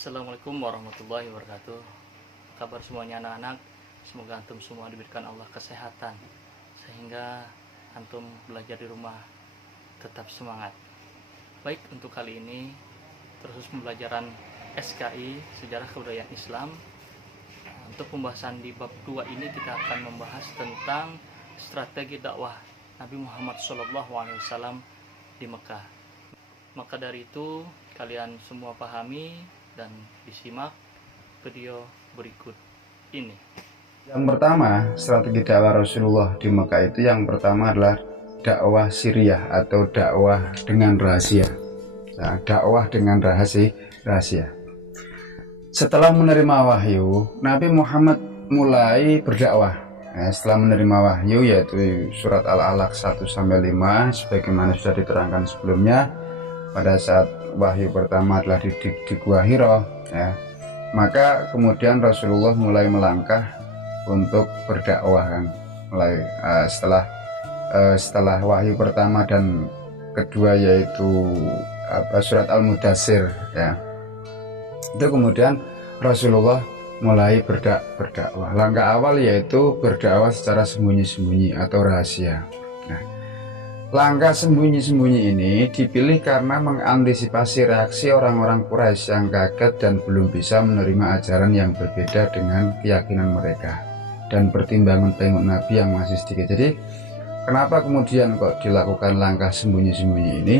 Assalamualaikum warahmatullahi wabarakatuh. Kabar semuanya anak-anak. Semoga antum semua diberikan Allah kesehatan sehingga antum belajar di rumah tetap semangat. Baik, untuk kali ini terus pembelajaran SKI Sejarah Kebudayaan Islam. Untuk pembahasan di bab 2 ini kita akan membahas tentang strategi dakwah Nabi Muhammad SAW di Mekah. Maka dari itu kalian semua pahami dan disimak video berikut ini. Yang pertama, strategi dakwah Rasulullah di Mekah itu yang pertama adalah dakwah siriyah atau dakwah dengan rahasia. Nah, dakwah dengan rahasia. Setelah menerima wahyu, Nabi Muhammad mulai berdakwah. Setelah menerima wahyu, yaitu surat Al-Alaq 1-5 sebagaimana sudah diterangkan sebelumnya, pada saat wahyu pertama adalah di Gua Hira, maka kemudian Rasulullah mulai melangkah untuk berdakwah kan. Setelah wahyu pertama dan kedua yaitu surat Al-Mudaththir, itu kemudian Rasulullah mulai berdakwah. Langkah awal yaitu berdakwah secara sembunyi-sembunyi atau rahasia. Langkah sembunyi-sembunyi ini dipilih karena mengantisipasi reaksi orang-orang Quraisy yang kaget dan belum bisa menerima ajaran yang berbeda dengan keyakinan mereka dan pertimbangan pengikut Nabi yang masih sedikit. Jadi kenapa kemudian kok dilakukan langkah sembunyi-sembunyi ini?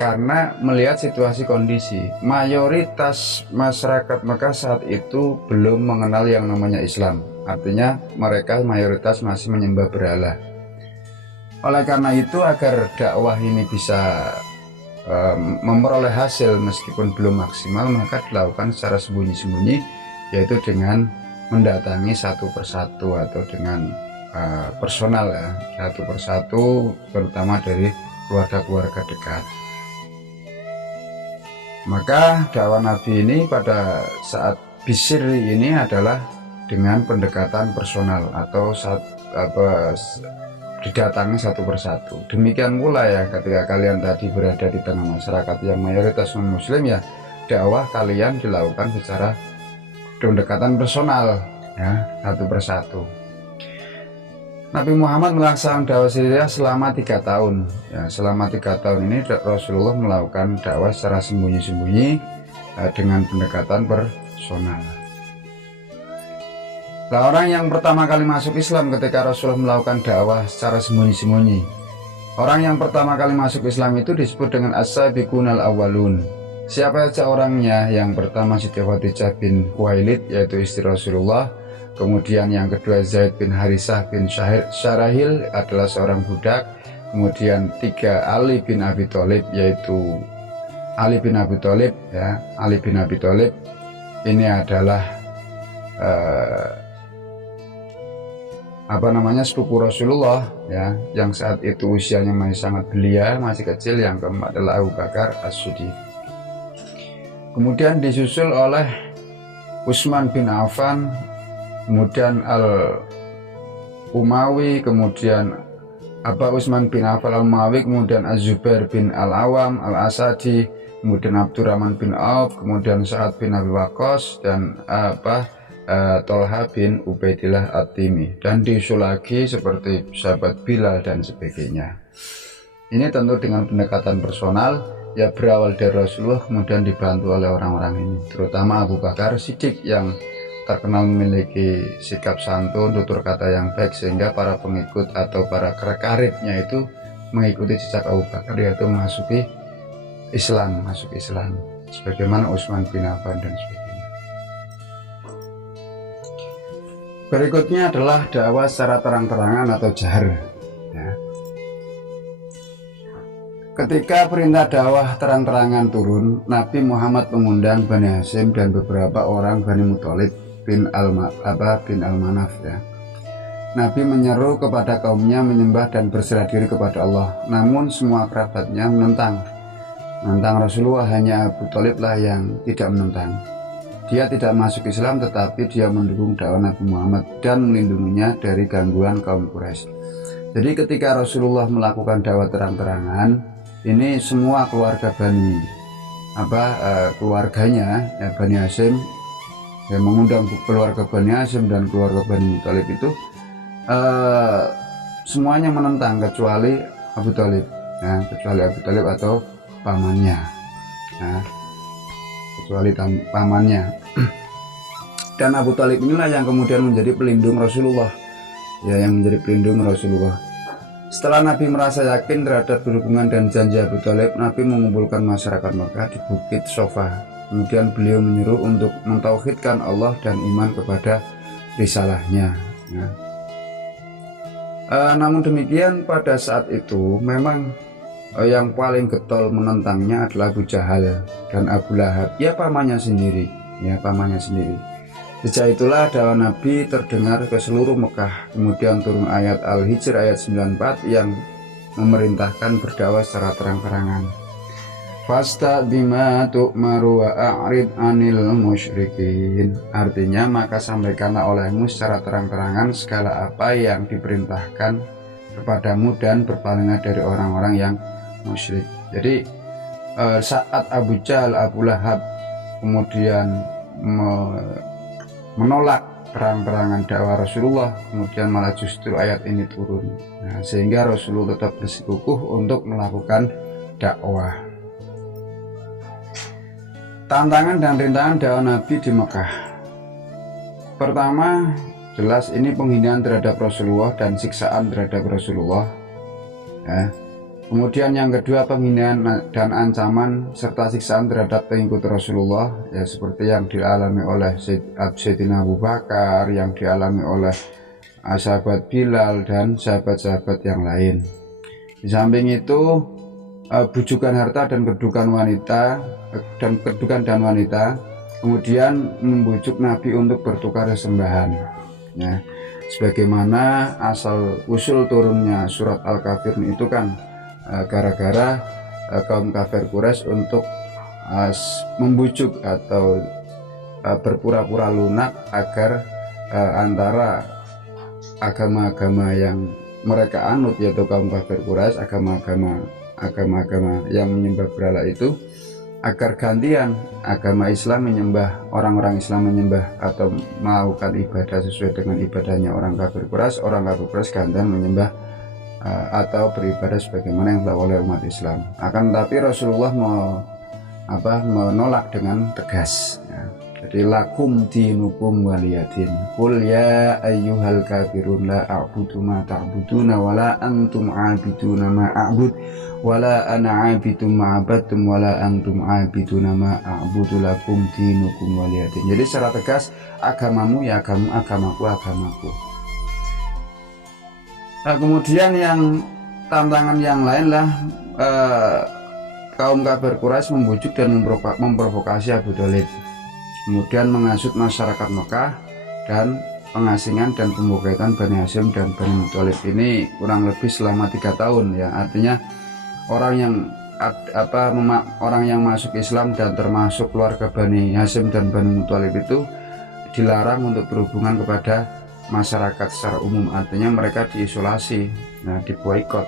Karena melihat situasi kondisi, mayoritas masyarakat Mekah saat itu belum mengenal yang namanya Islam. Artinya mereka mayoritas masih menyembah berhala. Oleh karena itu, agar dakwah ini bisa memperoleh hasil meskipun belum maksimal, maka dilakukan secara sembunyi-sembunyi, yaitu dengan mendatangi satu persatu atau dengan personal, satu persatu, terutama dari keluarga-keluarga dekat. Maka dakwah Nabi ini pada saat Bisri ini adalah dengan pendekatan personal atau didatangi satu persatu. Demikian pula ketika kalian tadi berada di tengah masyarakat yang mayoritas non-muslim, dakwah kalian dilakukan secara pendekatan personal, satu persatu. Nabi Muhammad melaksanakan dakwah siriyah selama 3 tahun. Selama 3 tahun ini Rasulullah melakukan dakwah secara sembunyi-sembunyi dengan pendekatan personal. Orang yang pertama kali masuk Islam ketika Rasulullah melakukan dakwah secara sembunyi-sembunyi. Orang yang pertama kali masuk Islam itu disebut dengan as-sabiqunal awwalun. Siapa saja orangnya? Yang pertama Siti Khadijah bin Khuwailid, yaitu istri Rasulullah. Kemudian yang kedua Zaid bin Harisah bin Syarahil, adalah seorang budak. Kemudian 3 Ali bin Abi Thalib, yaitu Ali bin Abi Thalib, Ali bin Abi Thalib ini adalah sepupu Rasulullah, yang saat itu usianya masih sangat belia, masih kecil. Yang keempat adalah Abu Bakar As-Siddiq. Kemudian disusul oleh Utsman bin Affan, kemudian Al-Umawi, kemudian Utsman bin Affan Al-Umawi, kemudian Az-Zubair bin Al-Awam Al-Asadi, kemudian Abdurrahman bin Auf, kemudian Sa'ad bin Abi Waqqas, dan Tolha bin Ubaidillah At-Timi, dan disusul lagi seperti sahabat Bilal dan sebagainya. Ini tentu dengan pendekatan personal, berawal dari Rasulullah, kemudian dibantu oleh orang-orang ini, terutama Abu Bakar Siddiq yang terkenal memiliki sikap santun, tutur kata yang baik, sehingga para pengikut atau para karibnya itu mengikuti jejak Abu Bakar, yaitu masuk Islam, sebagaimana Utsman bin Affan dan sebagainya. Berikutnya adalah dakwah secara terang-terangan atau jahar. Ketika perintah dakwah terang-terangan turun, Nabi Muhammad mengundang Bani Hashim dan beberapa orang Bani Muthalib bin Al-Manaf. Nabi menyeru kepada kaumnya menyembah dan berserah diri kepada Allah. Namun semua kerabatnya menentang Rasulullah. Hanya Abu Thalib lah yang tidak menentang. Dia tidak masuk Islam, tetapi dia mendukung dakwah Nabi Muhammad dan melindunginya dari gangguan kaum Quraisy. Jadi ketika Rasulullah melakukan dakwah terang-terangan, ini semua keluarga Bani keluarganya ya, Bani Hashim, yang mengundang keluarga Bani Hashim dan keluarga Bani Muthalib itu semuanya menentang kecuali Abu Thalib, ya, kecuali Abu Thalib atau pamannya, ya, kecuali pamannya. Dan Abu Thalib inilah yang kemudian menjadi pelindung Rasulullah, ya, yang menjadi pelindung Rasulullah. Setelah Nabi merasa yakin terhadap berhubungan dan janji Abu Thalib, Nabi mengumpulkan masyarakat Mekah di Bukit Sofa. Kemudian beliau menyuruh untuk mentauhidkan Allah dan iman kepada risalahnya, ya. Namun demikian pada saat itu memang yang paling getol menentangnya adalah Abu Jahal dan Abu Lahab, ya pamannya sendiri, ya pamannya sendiri. Sejak itulah dakwah Nabi terdengar ke seluruh Mekah. Kemudian turun ayat Al-Hijr ayat 94 yang memerintahkan berdakwah secara terang-terangan. Fasta bima tu'maru wa a'rid anil musyrikin. Artinya, maka sampaikanlah olehmu secara terang-terangan segala apa yang diperintahkan kepadamu dan berpalinglah dari orang-orang yang musyrik. Jadi saat Abu Jahal, Abu Lahab kemudian menolak terang-terangan dakwah Rasulullah, kemudian malah justru ayat ini turun. Nah, sehingga Rasulullah tetap bersikukuh untuk melakukan dakwah. Tantangan dan rintangan dakwah Nabi di Mekah. Pertama, jelas ini penghinaan terhadap Rasulullah dan siksaan terhadap Rasulullah, ya. Kemudian yang kedua, penghinaan dan ancaman serta siksaan terhadap pengikut Rasulullah, ya, seperti yang dialami oleh Sayyidina Abu Bakar, yang dialami oleh sahabat Bilal dan sahabat-sahabat yang lain. Di samping itu, bujukan harta dan kedudukan wanita kemudian membujuk Nabi untuk bertukar sesembahan, ya. Sebagaimana asal usul turunnya surat Al-Kafir itu kan gara-gara kaum kafir Quraisy untuk membujuk atau berpura-pura lunak agar antara agama-agama yang mereka anut, yaitu kaum kafir Quraisy, agama-agama yang menyembah berhala itu, agar gantian agama Islam menyembah, orang-orang Islam menyembah atau melakukan ibadah sesuai dengan ibadahnya orang kafir Quraisy, orang kafir Quraisy gantian menyembah atau beribadah sebagaimana yang dilakukan oleh umat Islam. Akan tetapi Rasulullah menolak dengan tegas, ya. Jadi lakum dinukum waliyadin. Qul ya ayyuhal kafirun la a'budu ma ta'buduna wa la antum 'abiduna ma a'bud wa la ana 'abidum ma 'abadtum wa la antum 'abiduna ma a'budu lakum dinukum waliyadin. Jadi secara tegas, agamamu ya agamaku agamaku. Nah, kemudian yang tantangan yang lain lah, kaum kafir Quraisy membujuk dan memprovokasi Abu Thalib, kemudian menghasut masyarakat Mekah dan pengasingan dan pembukaitan Bani Hashim dan Bani Muthalib ini kurang lebih selama 3 tahun, ya. Artinya orang yang masuk Islam dan termasuk keluarga Bani Hashim dan Bani Muthalib itu dilarang untuk berhubungan kepada masyarakat secara umum, artinya mereka diisolasi, nah, diboikot,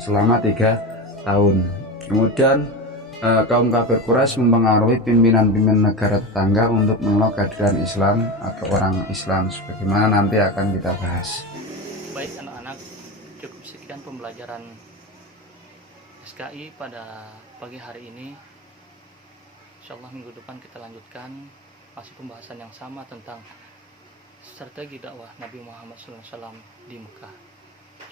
selama 3 tahun. Kemudian kaum kafir Quraisy mempengaruhi pimpinan-pimpinan negara tetangga untuk menolak kehadiran Islam atau orang Islam, sebagaimana nanti akan kita bahas. Baik anak-anak, cukup sekian pembelajaran SKI pada pagi hari ini. Insyaallah minggu depan kita lanjutkan masih pembahasan yang sama tentang strategi dakwah Nabi Muhammad SAW di Mekah.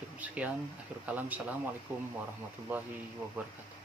Cukup sekian, akhir kalam. Assalamualaikum warahmatullahi wabarakatuh.